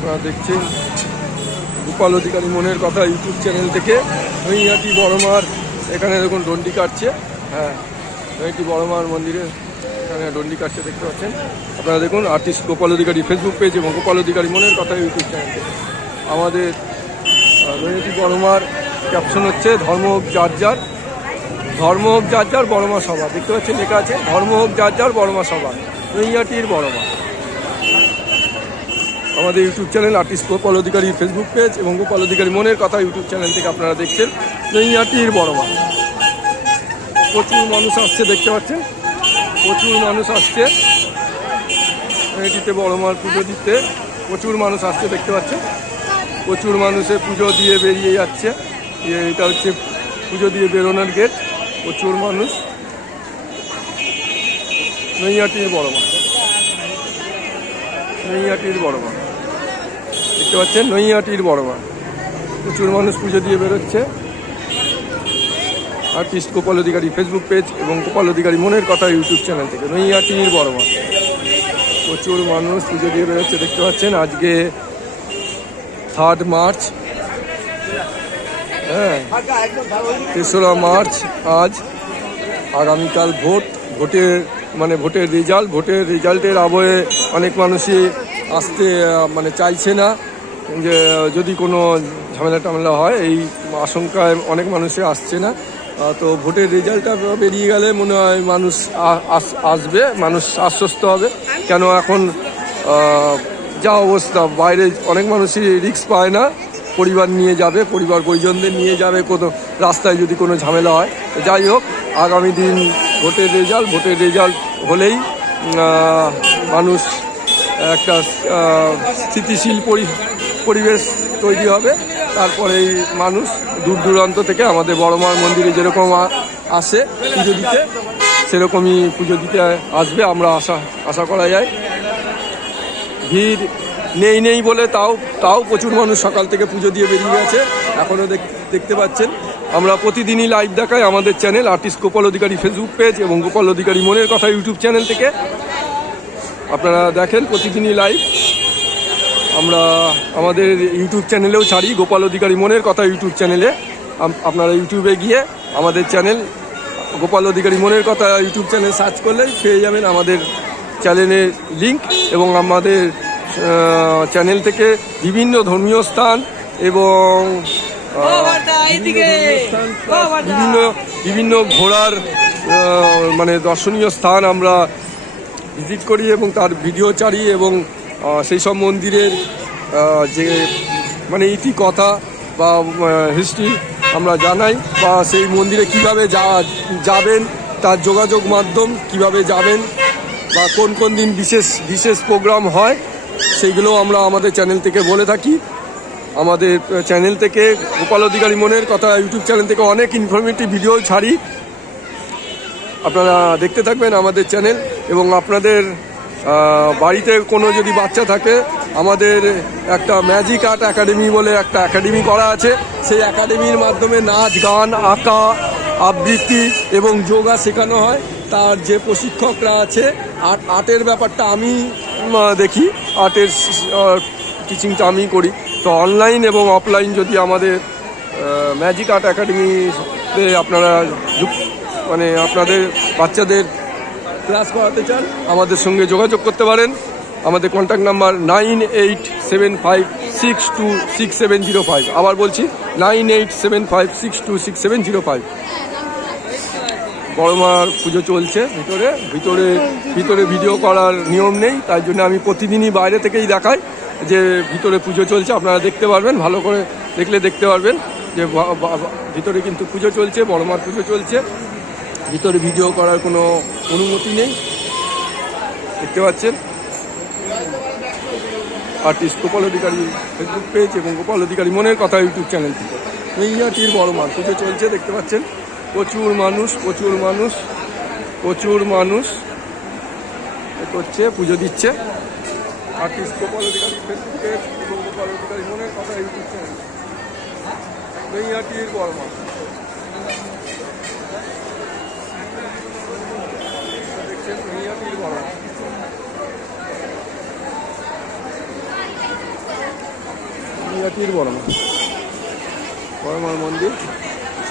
আপনারা দেখছেন গোপাল অধিকারী মনের কথা ইউটিউব চ্যানেল থেকে। নৈহাটি বড়মার এখানে দেখুন ডন্ডি কাটছে। হ্যাঁ, নৈহাটি বড়মার মন্দিরে এখানে ডন্ডি কাটছে দেখতে পাচ্ছেন। আপনারা দেখুন আর্টিস্ট গোপাল অধিকারী ফেসবুক পেজ এবং গোপাল অধিকারী মনের কথা ইউটিউব চ্যানেল থেকে। আমাদের নৈহাটি বড়মার ক্যাপশন হচ্ছে ধর্ম হোক যার যার, ধর্ম হোক যার যার বড়মা সভা। দেখতে পাচ্ছেন লেখা আছে ধর্ম হোক যার যার বড়মা সভা, নৈহাটির বড়মা। আমাদের ইউটিউব চ্যানেল আর্টিস্ট গোপাল অধিকারী ফেসবুক পেজ এবং গোপাল অধিকারী মনের কথা ইউটিউব চ্যানেল থেকে আপনারা দেখছেন নৈহাটির বড়মা। প্রচুর মানুষ আসছে দেখতে পাচ্ছেন, প্রচুর মানুষ আসছে নৈহাটিতে বড়মার পুজো দিতে। প্রচুর মানুষ আসছে দেখতে পাচ্ছেন, প্রচুর মানুষের পুজো দিয়ে বেরিয়ে যাচ্ছে। এটা হচ্ছে পুজো দিয়ে বেরোনোর গেট। প্রচুর মানুষ নৈহাটির বড়মা, নৈহাটির বড়মা দেখতে পাচ্ছেন, নৈহাটির বড়মা। প্রচুর মানুষ পুজো দিয়ে বেরোচ্ছে আর্টিস্ট গোপাল অধিকারী ফেসবুক পেজ এবং গোপাল অধিকারী মনের কথা ইউটিউব চ্যানেল থেকে। নৈহাটির বড়মা প্রচুর মানুষ পুজো দিয়ে বেরোচ্ছে দেখতে পাচ্ছেন। আজকে 3 মার্চ, হ্যাঁ 3রা মার্চ আজ। আগামীকাল ভোটের রেজাল্টের আবহে অনেক মানুষই আসতে চাইছে না, যে যদি কোনো ঝামেলা হয় এই আশঙ্কায় অনেক মানুষই আসছে না। তো ভোটের রেজাল্টটা বেরিয়ে গেলে মনে হয় মানুষ আসবে, মানুষ আশ্বস্ত হবে। কেন এখন যা অবস্থা, বাইরে অনেক মানুষই রিস্ক পায় না, পরিবার নিয়ে যাবে, পরিবার পরিজনদের নিয়ে যাবে কোনো রাস্তায় যদি কোনো ঝামেলা হয়। যাই হোক, আগামী দিন ভোটের রেজাল্ট হলেই মানুষ একটা স্থিতিশীল পরিবেশ তৈরি হবে। তারপরেই মানুষ দূর দূরান্ত থেকে আমাদের বড়মার মন্দিরে যেরকম আসে পুজো দিতে, সেরকমই পুজো দিতে আসবে আমরা আশা করা যায়। ভিড় নেই বলে তাও প্রচুর মানুষ সকাল থেকে পুজো দিয়ে বেরিয়ে গেছে। এখনও দেখতে পাচ্ছেন। আমরা প্রতিদিনই লাইভ দেখাই আমাদের চ্যানেল আর্টিস্ট গোপাল অধিকারী ফেসবুক পেজ এবং গোপাল অধিকারী মনের কথা ইউটিউব চ্যানেল থেকে। আপনারা দেখেন প্রতিদিনই লাইভ। আমরা আমাদের ইউটিউব চ্যানেলেও ছাড়ি, গোপাল অধিকারী মনের কথা ইউটিউব চ্যানেলে। আপনারা ইউটিউবে গিয়ে আমাদের চ্যানেল গোপাল অধিকারী মনের কথা ইউটিউব চ্যানেল সার্চ করলেই পেয়ে যাবেন আমাদের চ্যানেলের লিঙ্ক। এবং আমাদের চ্যানেল থেকে বিভিন্ন ধর্মীয় স্থান এবং বিভিন্ন ঘোরার দর্শনীয় স্থান আমরা ভিজিট করি এবং তার ভিডিও ছাড়ি এবং সেই সব মন্দিরের যে ইতিকথা বা হিস্ট্রি আমরা জানাই, বা সেই মন্দিরে কিভাবে যাবেন, তার যোগাযোগ মাধ্যম কিভাবে যাবেন, বা কোন দিন বিশেষ প্রোগ্রাম হয়, সেইগুলো আমরা আমাদের চ্যানেল থেকে বলে থাকি। আমাদের চ্যানেল থেকে গোপাল অধিকারী মনের কথা ইউটিউব চ্যানেল থেকে অনেক ইনফরমেটিভ ভিডিও ছাড়ি। আপনারা দেখতে থাকবেন আমাদের চ্যানেল। এবং আপনাদের বাড়িতে কোনো যদি বাচ্চা থাকে, আমাদের একটা ম্যাজিক আর্ট একাডেমি বলে একটা একাডেমি করা আছে। সেই একাডেমির মাধ্যমে নাচ, গান, আঁকা, আবৃত্তি এবং যোগা শেখানো হয়। তার যে প্রশিক্ষকরা আছে, আর্টের ব্যাপারটা আমি দেখি, আর্টের টিচিংটা আমি করি। তো অনলাইন এবং অফলাইন যদি আমাদের ম্যাজিক আর্ট একাডেমিতে আপনারা আপনাদের বাচ্চাদের ক্লাস করাতে চান, আমাদের সঙ্গে যোগাযোগ করতে পারেন। আমাদের কন্ট্যাক্ট নাম্বার 9875626705। আবার বলছি 9875626705। বড়মার পুজো চলছে ভিতরে ভিডিও করার নিয়ম নেই, তাই জন্য আমি প্রতিদিনই বাইরে থেকেই দেখাই যে ভিতরে পুজো চলছে। আপনারা দেখতে পারবেন, ভালো করে দেখতে পারবেন যে ভিতরে কিন্তু পুজো চলছে, বড়মার পুজো চলছে। ভিতরে ভিডিও করার কোনো অনুমতি নেই, দেখতে পাচ্ছেন। আর্টিস্ট গোপাল অধিকারী ফেসবুক পেজ এবং গোপাল অধিকারী মনের কথা ইউটিউব চ্যানেল থেকে। নৈহাটির বড়মার পুজো চলছে দেখতে পাচ্ছেন। প্রচুর মানুষ করছে, পুজো দিচ্ছে। আর্টিস্ট গোপাল অধিকারী ফেসবুক পেজ এবং গোপাল অধিকারী মনের কথা ইউটিউব চ্যানেল, নৈহাটির বড়মা। দেখছেন নৈহাটির বড়মা। নৈহাটির বড়মার মন্দির।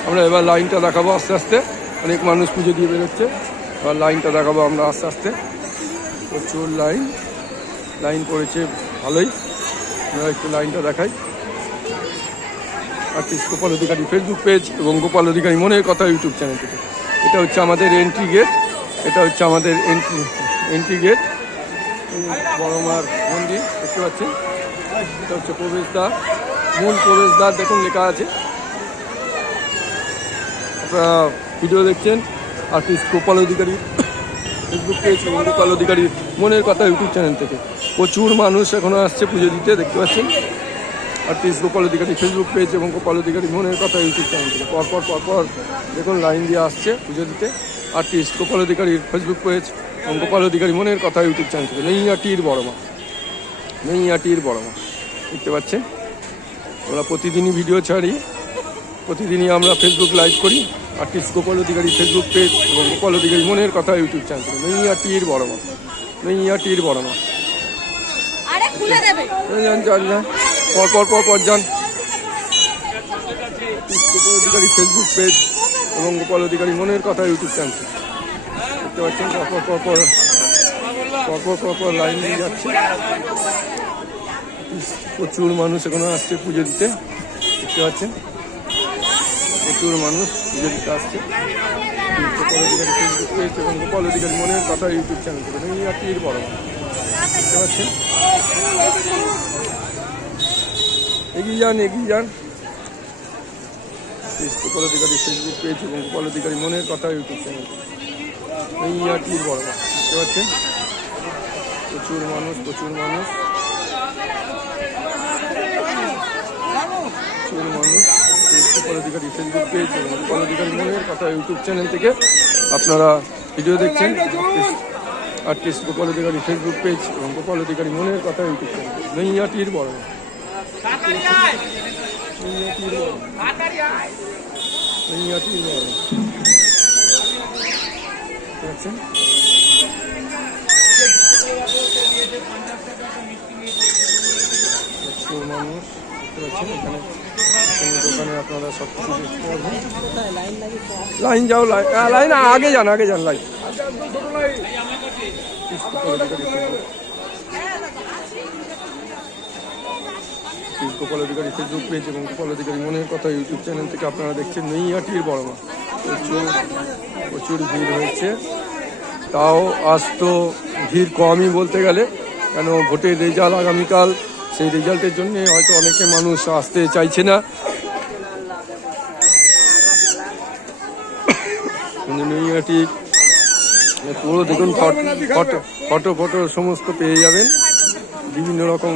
আমরা এবার লাইনটা দেখাবো আস্তে আস্তে, অনেক মানুষ পুজো দিয়ে বেরোচ্ছে। এবার লাইনটা দেখাবো আমরা আস্তে আস্তে, প্রচুর লাইন পড়েছে ভালোই। আমরা একটু লাইনটা দেখাই। আর্টিস্ট গোপাল অধিকারী ফেসবুক পেজ এবং গোপাল অধিকারী মনের কথা ইউটিউব চ্যানেল থেকে। এটা হচ্ছে আমাদের এন্ট্রি গেট, এন্ট্রি গেট বড়মার মন্দির দেখতে পাচ্ছেন। এটা হচ্ছে প্রবেশদ্বার, মূল প্রবেশদ্বার, দেখুন লেখা আছে। আপনারা ভিডিও দেখছেন আর্টিস্ট গোপাল অধিকারী ফেসবুক পেজ এবং গোপাল অধিকারী মনের কথা ইউটিউব চ্যানেল থেকে। প্রচুর মানুষ এখনো আসছে পুজো দিতে, দেখতে পাচ্ছেন। আর্টিস্ট গোপাল অধিকারী ফেসবুক পেজ এবং গোপাল অধিকারী মনের কথা ইউটিউব চ্যানেল থেকে পরপর দেখুন লাইন দিয়ে আসছে পুজো দিতে। আর্টিস্ট গোপাল অধিকারীর ফেসবুক পেজ এবং গোপাল অধিকারী মনের কথা ইউটিউব চ্যানেল থেকে। নৈহাটির বড়মা দেখতে পাচ্ছেন। আমরা প্রতিদিনই ভিডিও ছাড়ি, প্রতিদিনই আমরা ফেসবুক লাইভ করি। আর্টিস্ট গোপাল অধিকারী ফেসবুক পেজ এবং গোপাল অধিকারী মনের কথা ইউটিউব চ্যানেল থেকে। নৈহাটির বড়মা যান পর যান। গোপাল অধিকারী ফেসবুক পেজ এবং গোপাল অধিকারী মনের কথা ইউটিউব চ্যানেল দেখতে পাচ্ছেন। পরপর লাইন দিয়ে যাচ্ছে। প্রচুর মানুষ এখনো আসছে পুজো দিতে, দেখতে পাচ্ছেন। প্রচুর মানুষ পুজো দিতে আসছে। গোপাল অধিকারী ফেসবুক পেজ এবং গোপাল অধিকারী মনের কথা ইউটিউব চ্যানেল থেকে। নৈহাটির বড়মা দেখতে পাচ্ছেন। এগিয়ে যান। গোপাল অধিকারী ফেসবুক পেজ এবং গোপাল অধিকারী মনের কথা ইউটিউব চ্যানেল। নৈহাটির বড়মা দেখতে পাচ্ছেন। প্রচুর মানুষ গোপাল অধিকারী ফেসবুক পেজ এবং গোপাল অধিকারী মনের কথা ইউটিউব চ্যানেল থেকে আপনারা ভিডিও দেখছেন। আর্টিস্ট গোপাল অধিকারী ফেসবুক পেজ এবং গোপাল অধিকারী মনের কথা ইউটিউব চ্যানেল। নৈহাটির বড়মা দেখছেন। প্রচুর মানুষ দেখতে পাচ্ছেন এখানে দোকানে। আপনারা সব কিছু দেখতে পাবেন। লাইন যাও, লাইন আগে যান লাইন। গোপাল অধিকারী ফেসবুক পেজ এবং গোপাল অধিকারী মনের কথা ইউটিউব চ্যানেল থেকে আপনারা দেখছেন নৈহাটির বড়মা। প্রচুর ভিড় হয়েছে, তাও আজ তো ভিড় কমই বলতে গেলে, কেন ভোটের রেজাল্ট আগামীকাল, সেই রেজাল্টের জন্য হয়তো অনেকে মানুষ আসতে চাইছে না। নৈহাটি পুরো দেখুন, ফটো সমস্ত পেয়ে যাবেন। বিভিন্ন রকম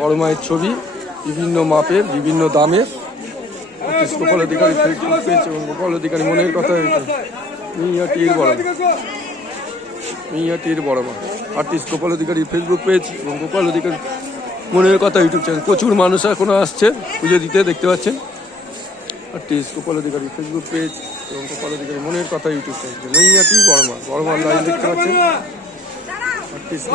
বড় মায়ের ছবি, বিভিন্ন মাপের, বিভিন্ন দামের। আর্টিস্ট গোপাল অধিকারী ফেসবুক পেজ এবং গোপাল অধিকারী মনের কথা নৈহাটির বড়মা। আর্টিস্ট গোপাল অধিকারী ফেসবুক পেজ এবং গোপাল অধিকারী মনের কথা ইউটিউব চ্যানেল। প্রচুর মানুষ এখনো আসছে পুজো দিতে, দেখতে পাচ্ছেন। আর্টিস্ট গোপাল অধিকারী ফেসবুক পেজ এবং গোপাল অধিকারী মনের কথা ইউটিউব চ্যানেল। নৈহাটির বড়মার লাইন দেখতে পাচ্ছেন। আর্টিস্ট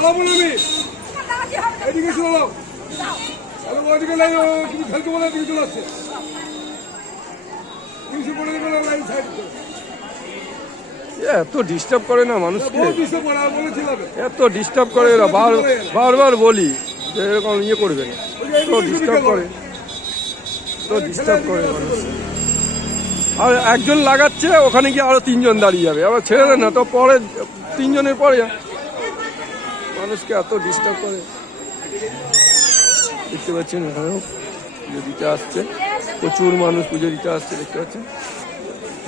এত ডিস্টার্ব করে না মানুষকে, এত ডিস্টার্ব করে এরা। বারবার বলি যে এরকম করবে না, তো ডিস্টার্ব করে মানুষ। আর একজন লাগাচ্ছে, ওখানে গিয়ে আরো 3 জন দাঁড়িয়ে যাবে, আবার ছেড়ে দেন না, তো পরে 3 জনের পরে মানুষকে এত ডিস্টার্ব করে। দেখতে পাচ্ছেন এখানেও পুজো দিতে আসছে, প্রচুর মানুষ পুজো দিতে আসছে, দেখতে পাচ্ছেন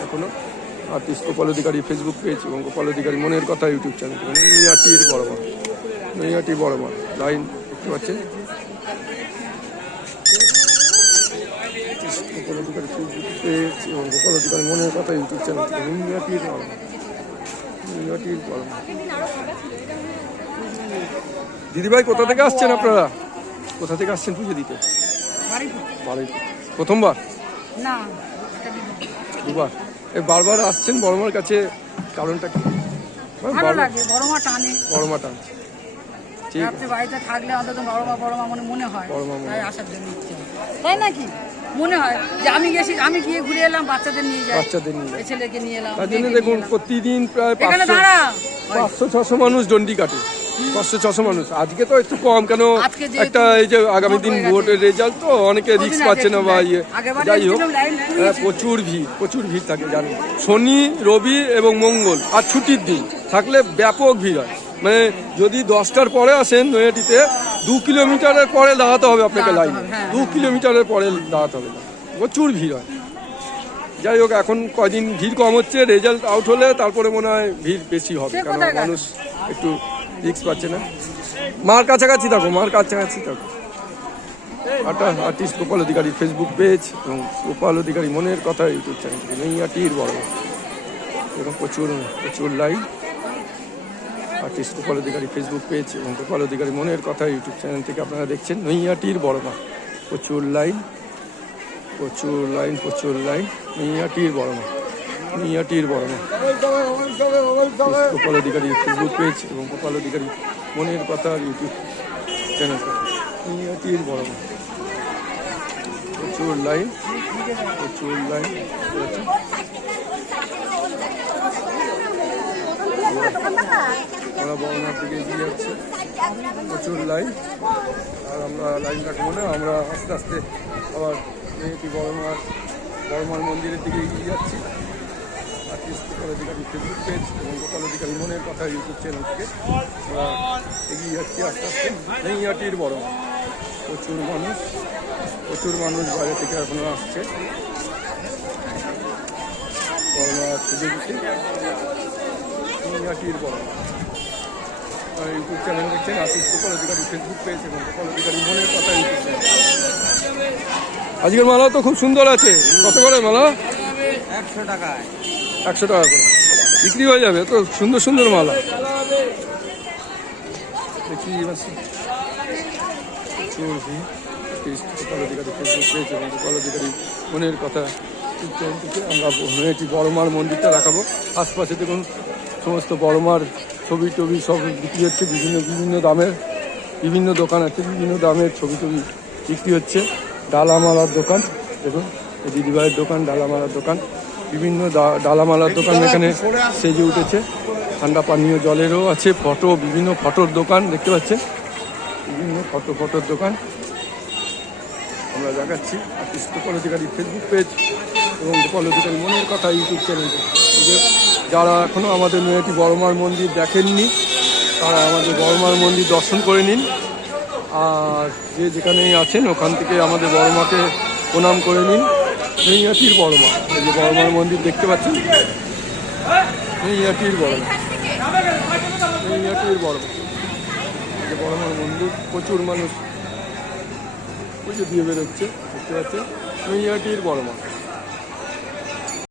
এখনো। আর্টিস্ট গোপাল অধিকারী ফেসবুক পেজ এবং গোপাল অধিকারী মনের কথা ইউটিউব চ্যানেল। নৈহাটির বড়মা লাইন দেখতে পাচ্ছেন। গোপাল অধিকারী ফেসবুক পেজ এবং গোপাল অধিকারী মনের কথা ইউটিউব চ্যানেল। নৈহাটির বড়মা। দিদিভাই কোথা থেকে আসছেন আপনারা? কোথা থেকে আসছেন পুজো দিতে? প্রথমবার? না, দুবার। বারবার আসছেন বড়মার কাছে, কারণটা কি? ভালো লাগে, বড়মা টানে। বড়মা টানছে। ঠিক আপনি বাড়িতে থাকলে অন্তত বড় মা মনে হয়, বড় মা মনে তাই আসার জন্য ইচ্ছে হয়। তাই নাকি মনে হয় যে আমি গেছি, আমি গিয়ে ঘুরে এলাম, বাচ্চাদের নিয়ে যাই, বাচ্চাদের নিয়ে এই ছেলেকে নিয়ে এলাম, তার জন্য মেয়েকে দেখুন নিয়ে এলাম। প্রতিদিন প্রায় এখানে দাঁড়া 500-600 মানুষ ডন্ডি কাটে, 500-600 মানুষ। আজকে তো একটু কম, কেন আজকে যেহেতু একটা এই যে আগামী দিন ভোট হয়ে ভোটের রেজাল্ট, তো অনেকে রিস্ক ওদিন পাচ্ছে না বা আগে ইয়ে, আগেরবার যাই হোক দেখছিলাম লাইন পুড়িয়েছিল। প্রচুর ভিড় থাকে জানি। শনি, রবি এবং মঙ্গল আর ছুটির দিন থাকলে ব্যাপক ভিড় হয়। মানে যদি 10টার পরে আসেন নৈহাটিতে, 2 কিলোমিটারের পরে দাঁড়াতে হবে আপনাকে দাঁড়াতে লাইনে, হবে, হ্যাঁ, 2 কিলোমিটারের পরে দাঁড়াতে হবে, প্রচুর ভিড় হয়। যাই হোক, এখন কদিন ভিড় কম হচ্ছে, রেজাল্ট আউট হলে তারপরে মনে হয় ভিড় বেশি হবে, সে কারণ কোথায় গেল? মানুষ একটু রিস্ক পাচ্ছে না। মার কাছাকাছি থাকো, মার কাছাকাছি থাকো। আর্টিস্ট গোপাল অধিকারী ফেসবুক পেজ এবং গোপাল অধিকারী মনের কথা ইউটিউব চ্যানেল, নৈহাটির বড় এবং প্রচুর লাইভ। আর্টিস্ট গোপাল অধিকারী ফেসবুক পেজ এবং গোপাল অধিকারী মনের কথা ইউটিউব চ্যানেল থেকে আপনারা দেখছেন নৈহাটির বড় মা। প্রচুর লাইন, নৈহাটির বড় মা, নৈহাটির বড় মা। গোপাল অধিকারী ফেসবুক পেজ এবং গোপাল অধিকারী মনের কথা ইউটিউব চ্যানেল থেকে নৈহাটির বড় মা। প্রচুর লাইন। আমরা বড়মার দিকে এগিয়ে যাচ্ছি, প্রচুর লাইন। আর আমরা লাইন রাখবো না, আমরা আস্তে আস্তে আবার নৈহাটি বড়মার মন্দিরের দিকে এগিয়ে যাচ্ছি। আর্টিস্ট গোপাল অধিকারী ফেসবুক পেজ এবং গোপাল অধিকারী মনের কথা ইউটিউব চ্যানেল থেকে আমরা এগিয়ে যাচ্ছি আস্তে আস্তে নৈহাটির বড়মা। প্রচুর মানুষ বাইরে থেকে এখনো আসছে বড়মার পুজো দিতে। নৈহাটির বড়মা ইউটিউব চ্যানেল দেখছেন, আর্টিস্ট গোপাল অধিকারী ফেসবুক পেজ এবং গোপাল অধিকারী মনের কথা ইউটিউব চ্যানেল। আজকের মালা তো খুব সুন্দর আছে। কত করে মালা? 100 টাকায়। 100 টাকা করে বিক্রি হয়ে যাবে, তো সুন্দর মালা। দেখি প্রচুর ভিড়। গোপাল অধিকারী ফেসবুক পেজ এবং গোপাল অধিকারী মনের কথা ইউটিউব চ্যানেল থেকে আমরা নৈহাটি বড়মার মন্দিরটা দেখাবো। আশপাশে দেখুন সমস্ত বড়মার ছবি টবি সব বিক্রি হচ্ছে, বিভিন্ন দামের, বিভিন্ন দোকান আছে, বিভিন্ন দামের ছবি টবি বিক্রি হচ্ছে। ডালামালার দোকান দেখুন, এই দিদিভাইয়ের দোকান, ডালামালার দোকান, বিভিন্ন ডালামালার দোকান এখানে সেজে উঠেছে। ঠান্ডা পানীয় জলেরও আছে, বিভিন্ন ফটোর দোকান দেখতে পাচ্ছেন, বিভিন্ন ফটোর দোকান আমরা দেখাচ্ছি। আর্টিস্ট গোপাল অধিকারী ফেসবুক পেজ এবং গোপাল অধিকারী মনের কথা ইউটিউব চ্যানেল। যারা এখনও আমাদের নৈহাটি বড়মার মন্দির দেখেননি, তারা আমাদের বড়মার মন্দির দর্শন করে নিন। আর যে যেখানেই আছেন ওখান থেকে আমাদের বড়মাকে প্রণাম করে নিন। নৈহাটির বড়মা, এই যে বড়মার মন্দির দেখতে পাচ্ছেন, নৈহাটির বড়মা, যে বড়মার মন্দির। প্রচুর মানুষ পুজো দিয়ে বেরোচ্ছে দেখতে পাচ্ছেন, নৈহাটির বড়মা।